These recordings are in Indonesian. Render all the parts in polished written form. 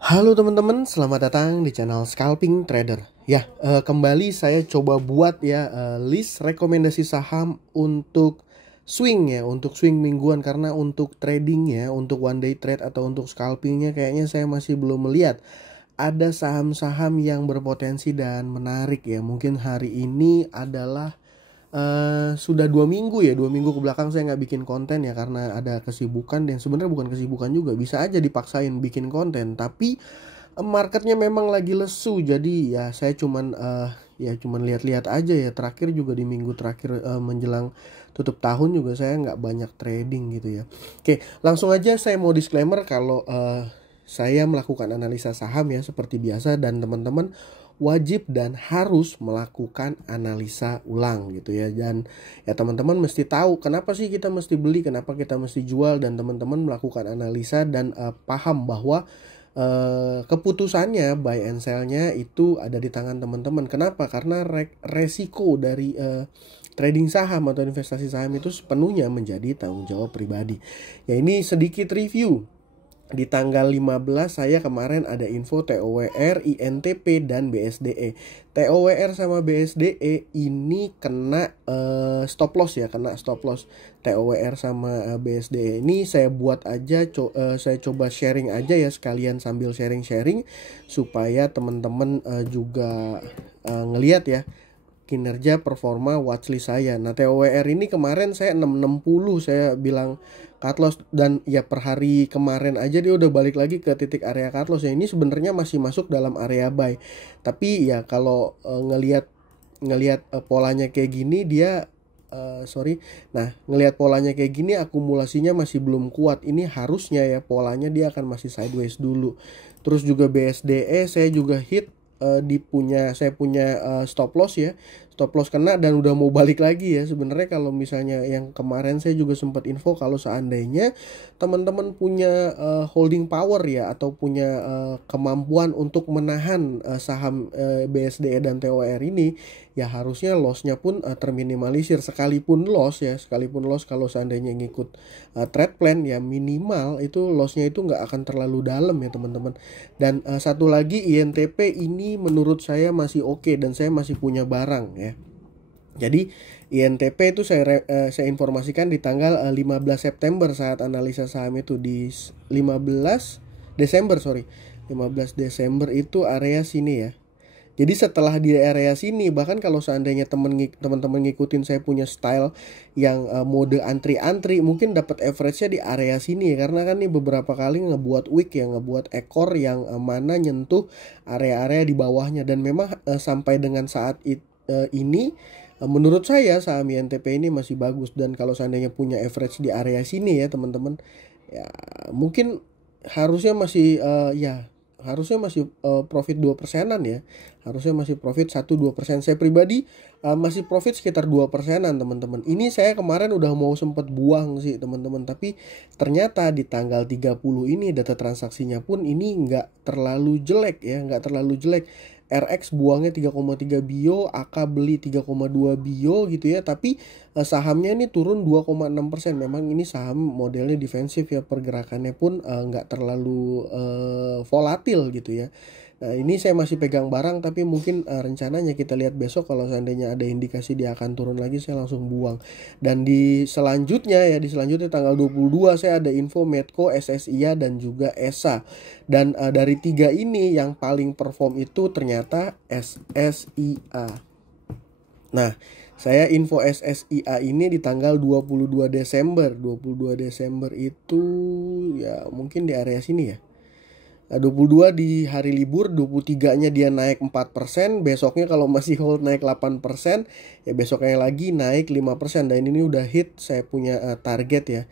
Halo teman-teman, selamat datang di channel Scalping Trader. Kembali saya coba buat list rekomendasi saham untuk swing untuk swing mingguan, karena untuk trading untuk one day trade atau untuk scalpingnya kayaknya saya masih belum melihat ada saham-saham yang berpotensi dan menarik Mungkin hari ini adalah sudah 2 minggu ya, 2 minggu ke belakang saya nggak bikin konten karena ada kesibukan, dan sebenarnya bukan kesibukan juga, bisa aja dipaksain bikin konten, tapi marketnya memang lagi lesu. Jadi saya cuman lihat-lihat aja terakhir juga di minggu terakhir menjelang tutup tahun juga saya nggak banyak trading gitu ya. Oke, langsung aja saya mau disclaimer kalau saya melakukan analisa saham seperti biasa, dan teman-teman wajib dan harus melakukan analisa ulang gitu ya. Dan teman-teman mesti tahu kenapa sih kita mesti beli, kenapa kita mesti jual, dan teman-teman melakukan analisa dan paham bahwa keputusannya buy and sell-nya itu ada di tangan teman-teman. Kenapa? Karena resiko dari trading saham atau investasi saham itu sepenuhnya menjadi tanggung jawab pribadi. Ini sedikit review. Di tanggal 15 saya kemarin ada info TOWR, INTP, dan BSDE. TOWR sama BSDE ini kena stop loss kena stop loss. TOWR sama BSDE ini saya buat aja, saya coba sharing aja sekalian sambil sharing-sharing supaya teman-teman juga ngelihat kinerja performa watchlist saya. Nah, TOWR ini kemarin saya 660, saya bilang cut loss, dan per hari kemarin aja dia udah balik lagi ke titik area cut loss ini sebenarnya masih masuk dalam area buy. Tapi kalau ngelihat polanya kayak gini dia ngelihat polanya kayak gini akumulasinya masih belum kuat. Ini harusnya polanya dia akan masih sideways dulu. Terus juga BSDE saya juga hit saya punya stop loss stop loss kena dan udah mau balik lagi sebenarnya. Kalau misalnya yang kemarin saya juga sempat info kalau seandainya teman-teman punya holding power atau punya kemampuan untuk menahan saham BSDE dan TOWR ini, harusnya lossnya pun terminimalisir. Sekalipun loss kalau seandainya ngikut trade plan minimal itu lossnya itu nggak akan terlalu dalam teman-teman. Dan satu lagi INTP ini menurut saya masih oke, dan saya masih punya barang Jadi INTP itu saya informasikan di tanggal 15 September saat analisa saham itu. Di 15 Desember itu area sini Jadi setelah di area sini, bahkan kalau seandainya teman-teman ngikutin saya punya style yang mode antri-antri, mungkin dapat average-nya di area sini karena kan nih beberapa kali ngebuat wick ngebuat ekor yang mana nyentuh area-area di bawahnya. Dan memang sampai dengan saat ini menurut saya saham INTP ini masih bagus. Dan kalau seandainya punya average di area sini teman-teman, mungkin harusnya masih profit 2%-an harusnya masih profit 1-2%. Saya pribadi masih profit sekitar 2%-an teman-teman. Ini saya kemarin udah mau sempat buang sih teman-teman, tapi ternyata di tanggal 30 ini data transaksinya pun ini nggak terlalu jelek nggak terlalu jelek. RX buangnya 3,3 bio, AK beli 3,2 bio gitu tapi sahamnya ini turun 2,6%. Memang ini saham modelnya defensif pergerakannya pun nggak terlalu volatil gitu. Nah, ini saya masih pegang barang, tapi mungkin rencananya kita lihat besok kalau seandainya ada indikasi dia akan turun lagi saya langsung buang. Dan di selanjutnya tanggal 22 saya ada info Medco, SSIA, dan juga ESA. Dan dari tiga ini yang paling perform itu ternyata SSIA. Nah, saya info SSIA ini di tanggal 22 Desember. 22 Desember itu mungkin di area sini 22 di hari libur, 23-nya dia naik 4%, besoknya kalau masih hold naik 8%, besoknya lagi naik 5%. Dan ini udah hit saya punya target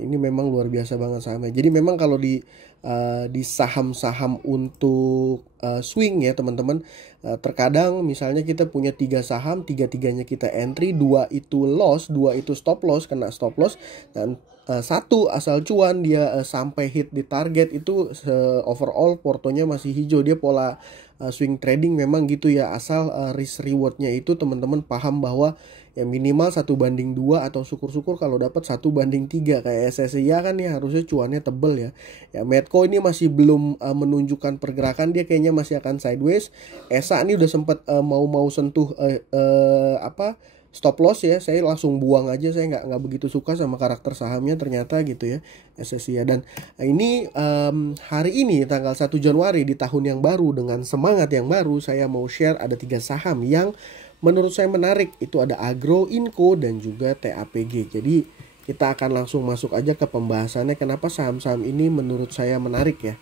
ini memang luar biasa banget sahamnya. Jadi memang kalau di saham-saham untuk swing teman-teman, terkadang misalnya kita punya 3 saham, 3-tiganya kita entry, 2 itu loss, 2 itu stop loss, kena stop loss, dan satu asal cuan dia sampai hit di target itu overall portonya masih hijau. Dia pola swing trading memang gitu asal risk rewardnya itu teman-teman paham bahwa minimal 1:2 atau syukur-syukur kalau dapat 1:3 kayak SSIA kan harusnya cuannya tebel. Medco Medco ini masih belum menunjukkan pergerakan, dia kayaknya masih akan sideways. ESA ini udah sempat mau sentuh stop loss ya. Saya langsung buang aja, saya nggak begitu suka sama karakter sahamnya ternyata gitu ya, SSI ya. Dan ini hari ini tanggal 1 Januari di tahun yang baru dengan semangat yang baru, saya mau share ada 3 saham yang menurut saya menarik. Itu ada Agro, Inco, dan juga TAPG. Jadi kita akan langsung masuk aja ke pembahasannya, kenapa saham-saham ini menurut saya menarik ya.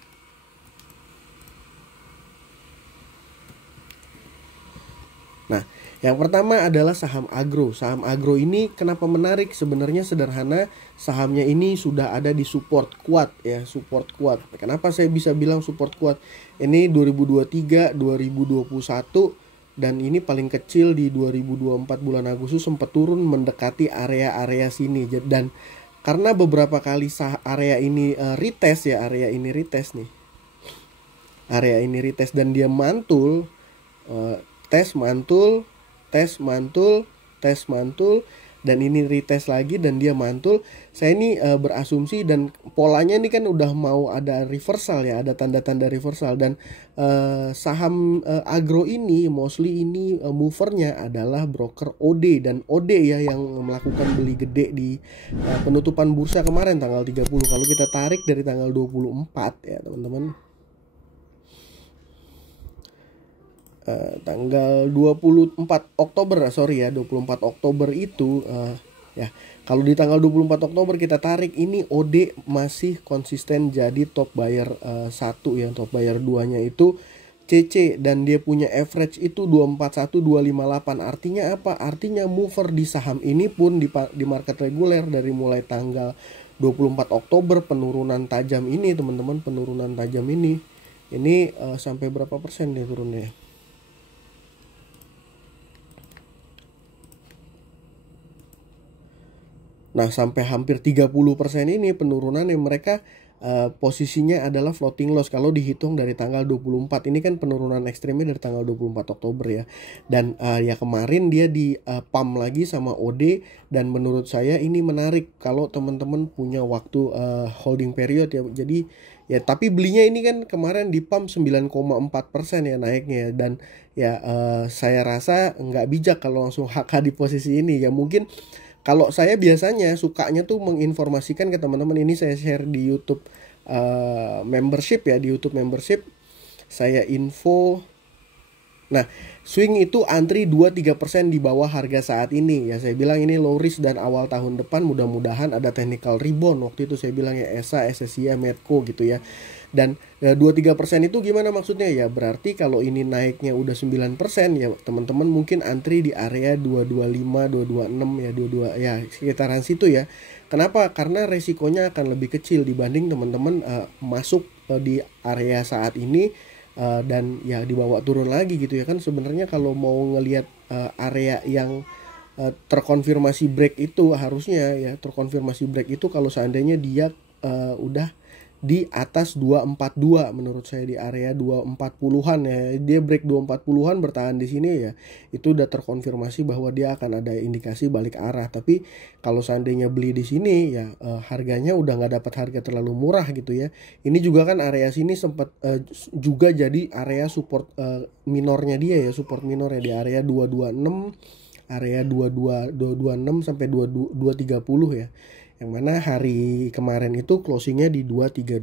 Nah, yang pertama adalah saham agro. Saham agro ini kenapa menarik? Sebenarnya sederhana, sahamnya ini sudah ada di support kuat ya, support kuat. Kenapa saya bisa bilang support kuat? Ini 2023, 2021, dan ini paling kecil di 2024 bulan Agustus sempat turun mendekati area-area sini. Dan karena beberapa kali area ini retest ya, area ini retest nih. Area ini retest dan dia mantul, tes mantul, tes mantul, tes mantul, dan ini retest lagi dan dia mantul. Saya ini berasumsi, dan polanya ini kan udah mau ada reversal ya, ada tanda-tanda reversal. Dan saham agro ini mostly ini movernya adalah broker OD, dan OD ya yang melakukan beli gede di penutupan bursa kemarin tanggal 30. Kalau kita tarik dari tanggal 24 ya teman-teman, tanggal 24 Oktober, 24 Oktober itu ya, kalau di tanggal 24 Oktober kita tarik, ini OD masih konsisten jadi top buyer 1 ya, top buyer 2-nya itu CC, dan dia punya average itu 241 258. Artinya apa? Artinya mover di saham ini pun di market reguler dari mulai tanggal 24 Oktober penurunan tajam ini teman-teman, penurunan tajam ini sampai berapa persen dia turunnya? Nah, sampai hampir 30% ini penurunan yang mereka posisinya adalah floating loss kalau dihitung dari tanggal 24. Ini kan penurunan ekstrimnya dari tanggal 24 Oktober ya. Dan ya kemarin dia di pump lagi sama OD, dan menurut saya ini menarik kalau teman-teman punya waktu holding period ya. Jadi ya, tapi belinya ini kan kemarin di pump 9,4% ya naiknya, dan ya saya rasa nggak bijak kalau langsung HK di posisi ini ya. Mungkin kalau saya biasanya sukanya tuh menginformasikan ke teman-teman, ini saya share di YouTube membership ya, di YouTube membership saya info. Nah, swing itu antri 2-3% di bawah harga saat ini ya. Saya bilang ini low risk, dan awal tahun depan mudah-mudahan ada technical rebound. Waktu itu saya bilang ya, ESA, SSI, Medco gitu ya. Dan 2-3% itu gimana maksudnya ya? Berarti kalau ini naiknya udah 9% ya, teman-teman mungkin antri di area 225, 226 ya, 22 ya, sekitaran situ ya. Kenapa? Karena resikonya akan lebih kecil dibanding teman-teman masuk di area saat ini dan ya dibawa turun lagi gitu ya. Kan sebenarnya kalau mau ngelihat area yang terkonfirmasi break itu, harusnya ya terkonfirmasi break itu kalau seandainya dia udah di atas 242 menurut saya, di area 240-an ya. Dia break 240-an bertahan di sini ya, itu udah terkonfirmasi bahwa dia akan ada indikasi balik arah. Tapi kalau seandainya beli di sini ya harganya udah nggak dapat harga terlalu murah gitu ya. Ini juga kan area sini sempat juga jadi area support minornya dia ya, support minornya di area 226, area 226 sampai 230 ya. Yang mana hari kemarin itu closingnya di 232.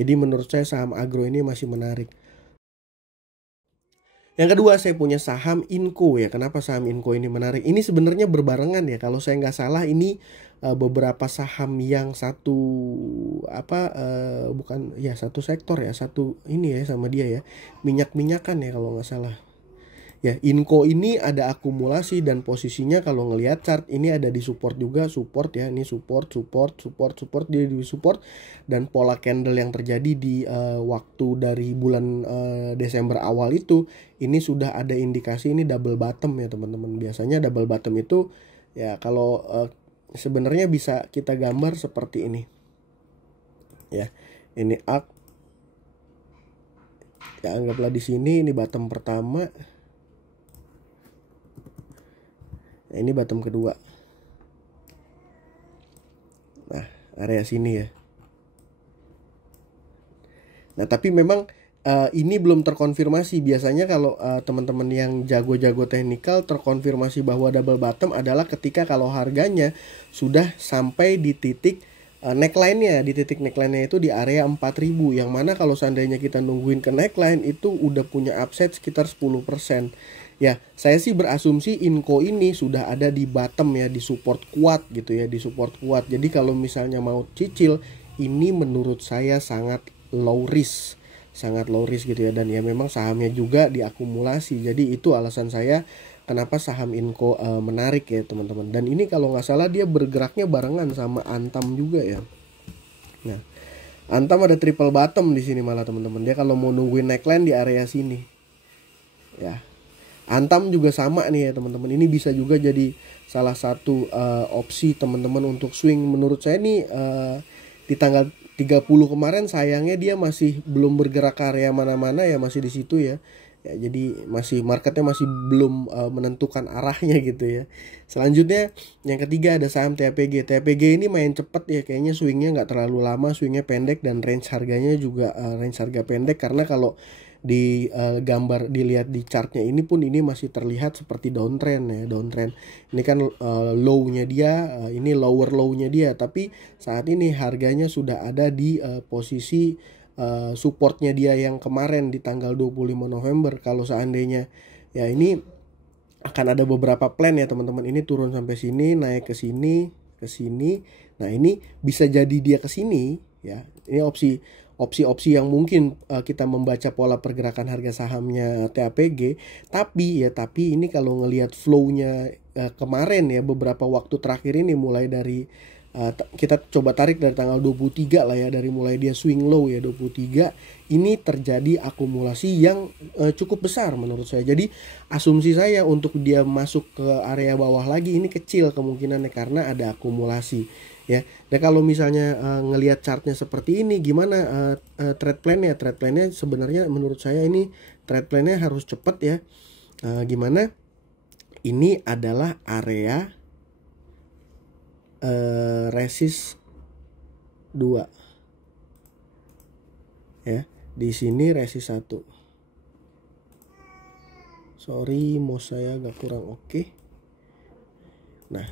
Jadi menurut saya saham agro ini masih menarik. Yang kedua, saya punya saham Inco ya. Kenapa saham Inco ini menarik? Ini sebenarnya berbarengan ya. Kalau saya nggak salah ini beberapa saham yang satu bukan ya, satu sektor ya, satu ini ya sama dia ya. Minyak-minyakan ya kalau nggak salah. Ya, Inco ini ada akumulasi, dan posisinya kalau ngelihat chart ini ada di support juga, support ya. Ini support, dia di support, dan pola candle yang terjadi di waktu dari bulan Desember awal itu, ini sudah ada indikasi ini double bottom ya teman-teman. Biasanya double bottom itu ya kalau sebenarnya bisa kita gambar seperti ini. Ya. Ini arc. Ya, anggaplah di sini ini bottom pertama. Nah, ini bottom kedua. Nah, area sini ya. Nah, tapi memang ini belum terkonfirmasi. Biasanya kalau teman-teman yang jago-jago teknikal terkonfirmasi bahwa double bottom adalah ketika kalau harganya sudah sampai di titik neckline-nya. Di titik neckline-nya itu di area 4000, yang mana kalau seandainya kita nungguin ke neckline itu udah punya upside sekitar 10%. Ya, saya sih berasumsi Inco ini sudah ada di bottom ya, di support kuat gitu ya, di support kuat. Jadi kalau misalnya mau cicil, ini menurut saya sangat low risk, sangat low risk gitu ya. Dan ya memang sahamnya juga diakumulasi. Jadi itu alasan saya kenapa saham Inco menarik ya teman-teman. Dan ini kalau nggak salah dia bergeraknya barengan sama Antam juga ya. Nah, Antam ada triple bottom di sini malah teman-teman. Dia kalau mau nungguin neckline di area sini. Ya. Antam juga sama nih ya teman-teman. Ini bisa juga jadi salah satu opsi teman-teman untuk swing. Menurut saya nih di tanggal 30 kemarin sayangnya dia masih belum bergerak ke area mana-mana ya, masih di situ ya. Ya, jadi masih marketnya masih belum menentukan arahnya gitu ya. Selanjutnya yang ketiga ada saham TAPG. TAPG ini main cepet ya, kayaknya swingnya nggak terlalu lama, swingnya pendek dan range harganya juga range harga pendek. Karena kalau di gambar dilihat di chartnya ini pun ini masih terlihat seperti downtrend ya, downtrend. Ini kan low-nya dia, ini lower low-nya dia, tapi saat ini harganya sudah ada di posisi supportnya dia yang kemarin di tanggal 25 November. Kalau seandainya ya ini akan ada beberapa plan ya teman-teman. Ini turun sampai sini, naik ke sini, ke sini. Nah, ini bisa jadi dia ke sini ya. Ini opsi yang mungkin kita membaca pola pergerakan harga sahamnya TAPG. Tapi ini kalau ngelihat flow-nya kemarin ya, beberapa waktu terakhir ini mulai dari kita coba tarik dari tanggal 23 lah ya, dari mulai dia swing low ya 23, ini terjadi akumulasi yang cukup besar menurut saya. Jadi asumsi saya untuk dia masuk ke area bawah lagi ini kecil kemungkinannya karena ada akumulasi ya. Dan kalau misalnya ngelihat chartnya seperti ini, gimana trade plan-nya? Trade plan-nya sebenarnya menurut saya ini trade plan-nya harus cepat ya. Gimana? Ini adalah area resist 2 ya. Di sini resist 1. Sorry, mouse saya agak kurang oke. Nah,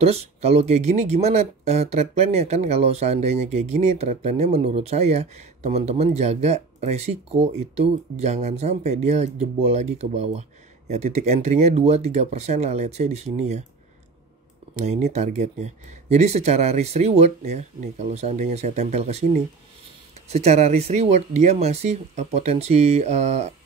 terus kalau kayak gini gimana trade plan-nya? Kan kalau seandainya kayak gini trade plan-nya menurut saya teman-teman jaga resiko itu jangan sampai dia jebol lagi ke bawah. Ya titik entry-nya 2-3% lah, let's say di sini ya. Nah, ini targetnya. Jadi secara risk reward ya, nih kalau seandainya saya tempel ke sini, secara risk reward dia masih potensi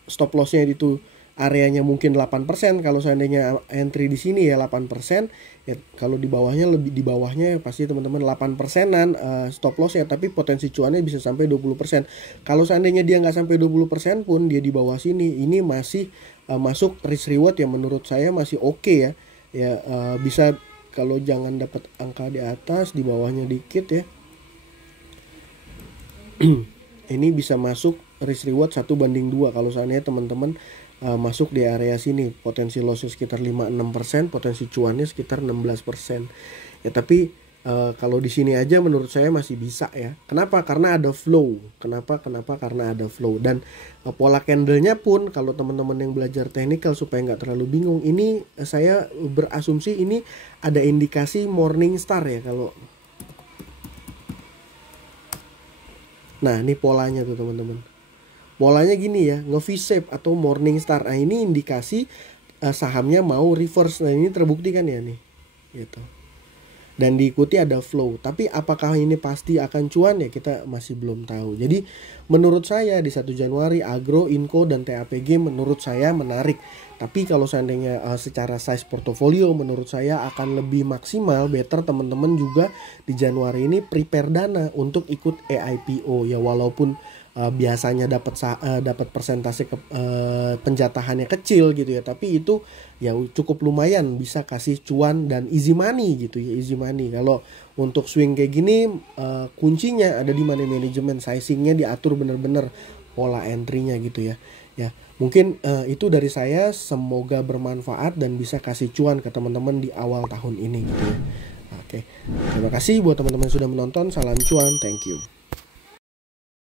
stop loss-nya itu areanya mungkin 8%. Kalau seandainya entry di sini ya 8%, ya kalau di bawahnya lebih di bawahnya pasti teman-teman 8%-an stop loss ya, tapi potensi cuannya bisa sampai 20%. Kalau seandainya dia nggak sampai 20% pun dia di bawah sini, ini masih masuk risk reward yang menurut saya masih oke ya. Ya bisa kalau jangan dapat angka di atas, di bawahnya dikit ya. Ini bisa masuk risk reward 1:2 kalau seandainya teman-teman masuk di area sini. Potensi loss sekitar 5-6%, potensi cuannya sekitar 16%. Ya tapi kalau di sini aja menurut saya masih bisa ya. Kenapa? Karena ada flow. Kenapa? Karena ada flow. Dan pola candlenya pun kalau teman-teman yang belajar teknikal supaya nggak terlalu bingung, ini saya berasumsi ini ada indikasi morning star ya kalau. Nah, ini polanya tuh teman-teman. Polanya gini ya, nge-V-shape atau morning star. Nah, ini indikasi sahamnya mau reverse. Nah, ini terbukti kan ya nih. Gitu. Dan diikuti ada flow. Tapi apakah ini pasti akan cuan ya, kita masih belum tahu. Jadi menurut saya di 1 Januari Agro, Inco dan TAPG menurut saya menarik. Tapi kalau seandainya secara size portofolio menurut saya akan lebih maksimal, better teman-teman juga di Januari ini prepare dana untuk ikut EIPO ya, walaupun biasanya dapat persentase penjatahannya kecil gitu ya, tapi itu ya cukup lumayan bisa kasih cuan dan easy money gitu ya, easy money. Kalau untuk swing kayak gini kuncinya ada di money management, sizingnya diatur bener-bener, pola entry-nya gitu ya. Ya mungkin itu dari saya, semoga bermanfaat dan bisa kasih cuan ke teman-teman di awal tahun ini gitu ya. Oke, terima kasih buat teman-teman yang sudah menonton, salam cuan, thank you.